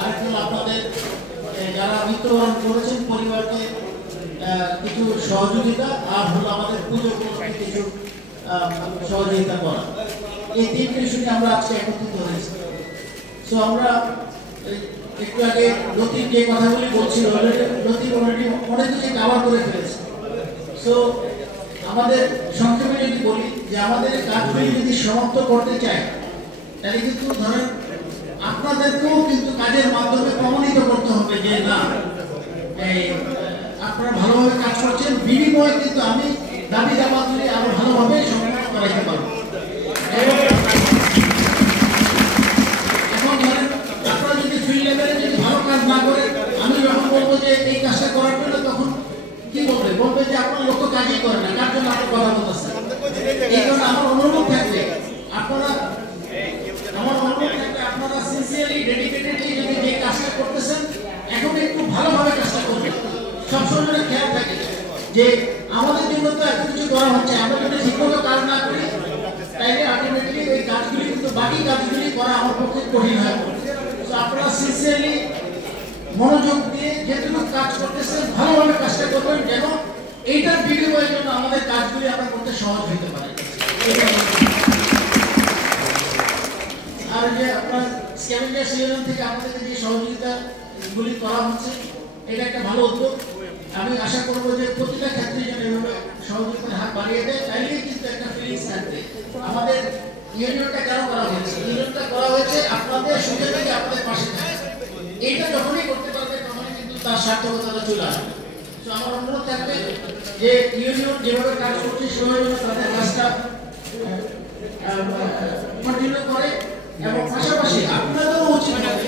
আরেকটা আপনাদের যারা মৃত্যুবরণ করেছেন পরিবারকে কিছু সহযোগিতা, আর হলো আমাদের পুজো উপলক্ষে কিছু সহযোগিতা করা। এই তিনটি ইস্যুতে আমরা আজকে একত্রিত হয়েছি। সো আমরা একটু আগে লতিফ যে কথাগুলি বলছিল, লতিফ অলরেডি অনেক কিছু কাভার করে ফেলেছে। সো আমাদের সংক্ষেপে যদি বলি যে আমাদের কাজগুলি যদি সমাপ্ত করতে চাই, তাহলে কিন্তু ধরেন আপনাদেরকেও কিন্তু কাজের মাধ্যমে প্রমাণিত করতে হবে যে না আপনারা ভালোভাবে কাজ করছেন, বিনিময়ে কিন্তু আমি দাবি দাবাগুলি আরো ভালোভাবে সম্পন্ন করাইতে পারবো। এখন ধরেন আপনারা যদি ফিল্ড লেভেলে যদি ভালো কাজ না করেন, আমি যখন বলবো যে এই কাজটা করার জন্য, তখন কি বলবে যে আপনার লোক কাজই করে না, কার জন্য আপনি কথা বলতেছেন। এই জন্য আমার অনুরোধ থাকবে আপনারা সিনসিয়ারলি ডেডিকেটেডলি যদি যে কাজটা করতেছেন এখন একটু ভালোভাবে কাজটা করবেন। সবসময় খেয়াল থাকে যে আমাদের জন্য তো এত কিছু করা হচ্ছে, আমরা যদি ঠিকমতো কাজ না করি তাইলে আলটিমেটলি ওই কাজগুলি কিন্তু বাকি কাজগুলি করা আমার পক্ষে কঠিন হয়ে পড়ে। তো আপনারা সিনসিয়ারলি মনোযোগ দিয়ে যেটুকু কাজ করতেছেন ভালোভাবে কাজটা করবেন, যেন এইটার বিনিময়ের জন্য আমাদের কাজগুলি আমরা করতে সহজ হতে পারে। আর যে আপনার স্ক্যাভেঞ্জার্স ইউনিয়ন থেকে আমাদের যে সহযোগিতাগুলি করা হচ্ছে, এটা একটা ভালো উদ্যোগ। আমি আশা করবো যে প্রতিটা ক্ষেত্রে যেন এভাবে সহযোগিতার হাত বাড়িয়ে দেয়, তাইলেই কিন্তু একটা ফিলিংস থাকবে। আমাদের ইউনিয়নটা কেন করা হয়েছে? ইউনিয়নটা করা হয়েছে আপনাদের সুবিধাকে আপনাদের পাশে থাকে। এইটা যখনই করতে পারবে তখনই কিন্তু তার সার্থকতা চলে আসবে। তো আমার অনুরোধ থাকবে যে ইউনিয়ন যেভাবে কাজ করছে সেভাবে তাদের কাজটা কন্টিনিউ করে, এবং পাশাপাশি আপনাদেরও উচিত হবে